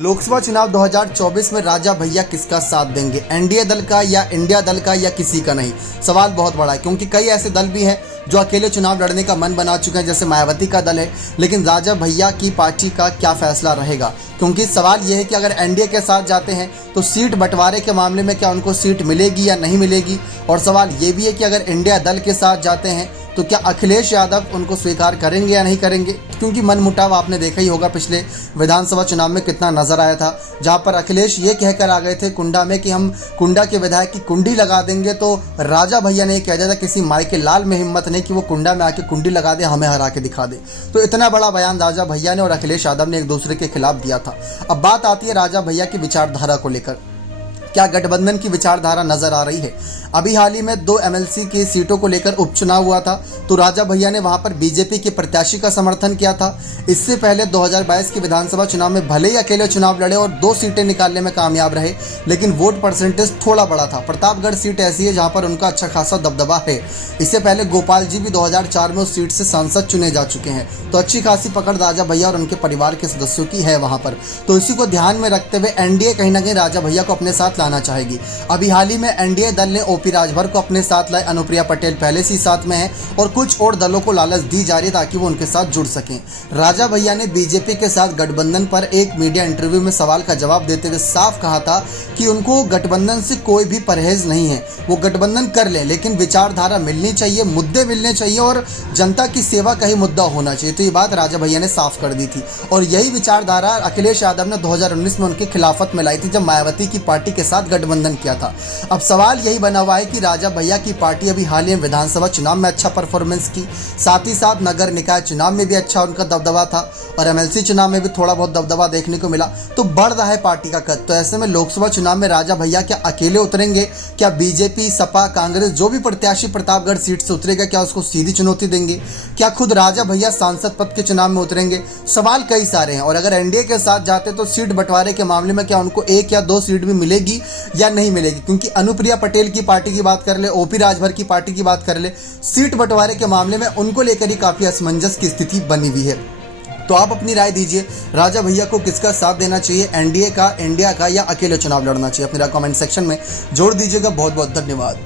लोकसभा चुनाव 2024 में राजा भैया किसका साथ देंगे? एनडीए दल का या इंडिया दल का या किसी का नहीं? सवाल बहुत बड़ा है क्योंकि कई ऐसे दल भी हैं जो अकेले चुनाव लड़ने का मन बना चुके हैं, जैसे मायावती का दल है। लेकिन राजा भैया की पार्टी का क्या फैसला रहेगा? क्योंकि सवाल यह है कि अगर एनडीए के साथ जाते हैं तो सीट बंटवारे के मामले में क्या उनको सीट मिलेगी या नहीं मिलेगी, और सवाल ये भी है कि अगर इंडिया दल के साथ जाते हैं तो क्या अखिलेश यादव उनको स्वीकार करेंगे या नहीं करेंगे? क्योंकि मनमुटाव आपने देखा ही होगा पिछले विधानसभा चुनाव में कितना नजर आया था, जहां पर अखिलेश ये कहकर आ गए थे कुंडा में कि हम कुंडा के विधायक की कुंडी लगा देंगे, तो राजा भैया ने कह दिया था किसी माई के लाल में हिम्मत नहीं कि वो कुंडा में आके कुंडी लगा दे, हमें हरा के दिखा दे। तो इतना बड़ा बयान राजा भैया ने और अखिलेश यादव ने एक दूसरे के खिलाफ दिया था। अब बात आती है राजा भैया की विचारधारा को लेकर, क्या गठबंधन की विचारधारा नजर आ रही है? अभी हाल ही में 2 एमएलसी की सीटों को लेकर उपचुनाव हुआ था, तो राजा भैया ने वहां पर बीजेपी के प्रत्याशी का समर्थन किया था। इससे पहले 2022 के विधानसभा चुनाव में भले ही अकेले चुनाव लड़े और 2 सीटें निकालने में कामयाब रहे, लेकिन वोट परसेंटेज थोड़ा बड़ा था। प्रतापगढ़ सीट ऐसी है जहां पर उनका अच्छा खासा दबदबा है। इससे पहले गोपाल जी भी 2004 में उस सीट से सांसद चुने जा चुके हैं, तो अच्छी खासी पकड़ राजा भैया और उनके परिवार के सदस्यों की है वहां पर। तो इसी को ध्यान में रखते हुए एनडीए कहीं ना कहीं राजा भैया को अपने साथ लाना चाहेगी। अभी हाल ही में एनडीए दल ने ओपी राजभर को अपने साथ लाए, अनुप्रिया पटेल पहले से ही साथ में है और कुछ और दलों को लालच दी जा रही है ताकि वो उनके साथ जुड़ सकें। राजा भैया ने बीजेपी के साथ गठबंधन पर एक मीडिया इंटरव्यू में सवाल का जवाब देते हुए साफ कहा था कि उनको गठबंधन से कोई भी परहेज नहीं है, वो गठबंधन कर लें, लेकिन विचारधारा मिलनी चाहिए, मुद्दे मिलने चाहिए और जनता की सेवा का ही मुद्दा होना चाहिए। तो ये बात राजा भैया ने साफ कर दी थी और यही विचारधारा अखिलेश यादव ने 2019 में उनकी खिलाफत में लाई थी, जब मायावती की पार्टी के साथ गठबंधन किया था। अब सवाल यही बना हुआ है कि राजा भैया की पार्टी अभी हाल ही में विधानसभा चुनाव में अच्छा परफॉर्मेंस की, साथ ही साथ नगर निकाय चुनाव में भी अच्छा उनका दबदबा था और एमएलसी चुनाव में भी थोड़ा बहुत दबदबा देखने को मिला, तो बढ़ रहा है पार्टी का कद। तो ऐसे में लोकसभा चुनाव में राजा भैया क्या अकेले उतरेंगे? क्या बीजेपी, सपा, कांग्रेस जो भी प्रत्याशी प्रतापगढ़ सीट से उतरेगा क्या उसको सीधी चुनौती देंगे? क्या खुद राजा भैया सांसद पद के चुनाव में उतरेंगे? सवाल कई सारे हैं। और अगर एनडीए के साथ जाते तो सीट बंटवारे के मामले में क्या उनको 1 या 2 सीट भी मिलेगी या नहीं मिलेगी? क्योंकि अनुप्रिया पटेल की पार्टी की बात कर ले, ओपी राजभर की पार्टी की बात कर ले, सीट बंटवारे के मामले में उनको लेकर ही काफी असमंजस की स्थिति बनी हुई है। तो आप अपनी राय दीजिए, राजा भैया को किसका साथ देना चाहिए, एनडीए का, इंडिया का या अकेले चुनाव लड़ना चाहिए? अपनी राय कमेंट सेक्शन में जोड़ दीजिएगा। बहुत बहुत धन्यवाद।